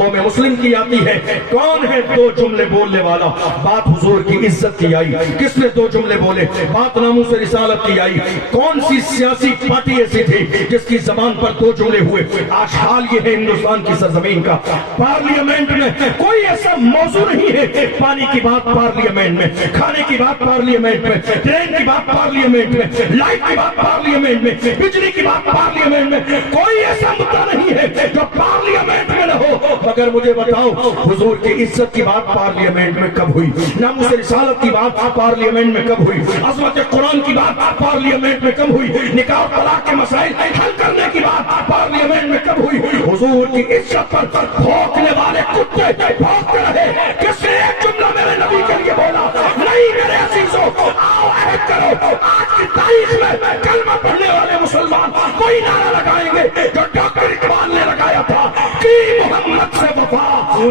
قوم مسلم کی آتی ہے. کون ہے دو جملے بولنے والا؟ بات حضور کی عزت کی آئی. کس نے دو جملے بولے؟ بات ناموس رسالت کی آئی. کون سی سیاسی پارٹی ایسی تھی جس کی زبان پر دو جملے ہوئے؟ آج حال یہ ہے ہندوستان کی سرزمین کا، پارلیمنٹ میں کوئی ایسا موضوع نہیں ہے. پانی کی بات پارلیمنٹ میں، کھانے کی بات پارلیمنٹ میں، ٹرین کی بات پارلیمنٹ میں، لائٹ کی بات پارلیمنٹ میں، بجلی کی بات پارلیمنٹ میں. کوئی ایسا مدعا نہیں ہے جو پارلیمنٹ میں نہ ہو. مگر مجھے بتاؤ حضور کی عزت کی بات پارلیمنٹ میں کب ہوئی؟ ناموس رسالت کی بات پارلیمنٹ میں کب ہوئی؟ عظمت قرآن کی بات پارلیمنٹ میں کب ہوئی؟ نکاح اور طلاق کے مسائل حل کرنے کی بات پارلیمنٹ میں کب ہوئی؟ حضور کی عزت پر بھونکنے والے کتے بھونکتے رہے. کس نے ایک جملہ میرے نبی کے لیے بولا؟ نہیں میرے عزیزوں، آؤ عہد کرو. آج کی تاریخ میں کلمہ پڑھنے والے مسلمان کوئی نعرہ لگائیں گے جو ڈاکٹر اقبال نے لگایا تھا کہ محمد سے وفا تو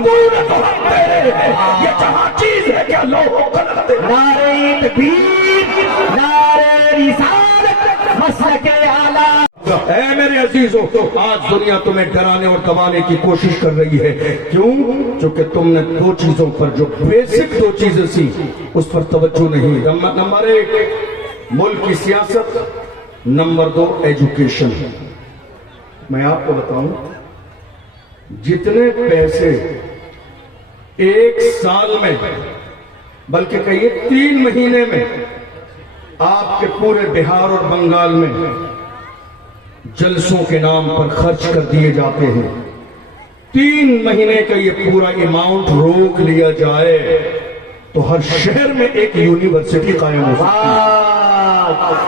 ہم تیرے ہیں. یہ جہاں چیز ہے کیا لوگوں کو نعرہ تکبیر، نعرہ رسالت، مسلک اعلیٰ. اے میرے عزیزوں، آج دنیا تمہیں ڈرانے اور دبانے کی کوشش کر رہی ہے. کیوں؟ چونکہ تم نے دو چیزوں پر، جو بیسک دو چیزیں سی، اس پر توجہ نہیں. نمبر ایک ملک کی سیاست، نمبر دو ایجوکیشن. میں آپ کو بتاؤں جتنے پیسے ایک سال میں، بلکہ کہیے 3 مہینے میں آپ کے پورے بہار اور بنگال میں جلسوں کے نام پر خرچ کر دیے جاتے ہیں، 3 مہینے کا یہ پورا اماؤنٹ روک لیا جائے تو ہر شہر میں ایک یونیورسٹی قائم ہو سکتی ہے.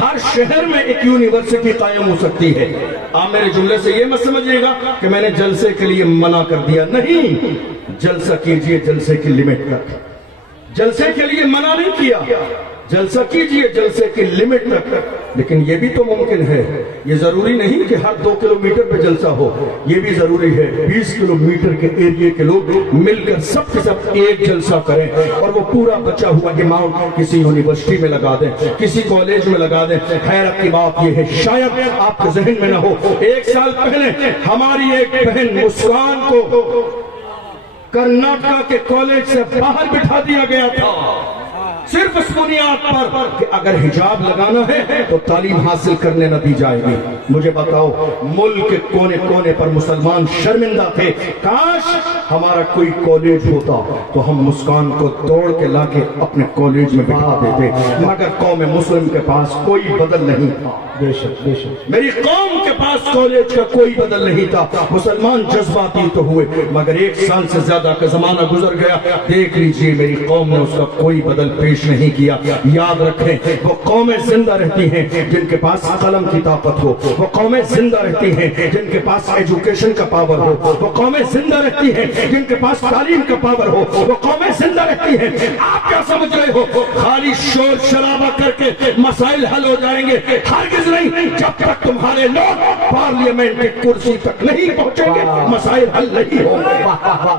ہر شہر میں ایک یونیورسٹی قائم ہو سکتی ہے. آپ میرے جملے سے یہ مت سمجھیے گا کہ میں نے جلسے کے لیے منع کر دیا. نہیں، جلسہ کیجئے جلسے کی لمٹ تک. جلسے کے لیے منع نہیں کیا، جلسہ کیجئے جلسے کی لمٹ تک. لیکن یہ بھی تو ممکن ہے، یہ ضروری نہیں کہ ہر 2 کلومیٹر پہ جلسہ ہو. یہ بھی ضروری ہے 20 کلومیٹر کے ایریے کے لوگ مل کر سب کے سب ایک جلسہ کریں اور وہ پورا بچا ہوا اماؤنٹ کسی یونیورسٹی میں لگا دیں، کسی کالج میں لگا دیں. حیرت کی بات یہ ہے، شاید آپ کے ذہن میں نہ ہو، 1 سال پہلے ہماری ایک بہن مسکان کو کرناٹکا کے کالج سے باہر بٹھا دیا گیا تھا، صرف اس بنیاد پر کہ اگر حجاب لگانا ہے تو تعلیم حاصل کرنے نہ دی جائے گی. مجھے بتاؤ، ملک کے کونے کونے پر مسلمان شرمندہ تھے. کاش ہمارا کوئی کالج ہوتا تو ہم مسکان کو دوڑ کے لا کے اپنے کالج میں بٹھا دیتے. مگر قوم مسلم کے پاس کوئی بدل نہیں تھا. بے شک بے شک. میری قوم کے پاس کالج کا کوئی بدل نہیں تھا. مسلمان جذباتی تو ہوئے، مگر 1 سال سے زیادہ کا زمانہ گزر گیا. دیکھ لیجئے میری قوم نے اس کا کوئی بدل پیش نہیں کیا. یاد رکھیں، وہ قومیں زندہ رہتی ہیں جن کے پاس قلم کی طاقت ہو. وہ قومیں زندہ رہتی ہیں جن کے پاس ایجوکیشن کا پاور ہو. وہ قومیں زندہ رہتی ہیں جن کے پاس تعلیم کا پاور ہو. وہ قومیں زندہ رہتی ہیں. آپ کیا سمجھ رہے ہو خالی شور شرابہ کر کے مسائل حل ہو جائیں گے؟ ہرگز نہیں. جب تک تمہارے لوگ پارلیمنٹ کی کرسی تک نہیں پہنچیں گے مسائل حل نہیں ہوں گے.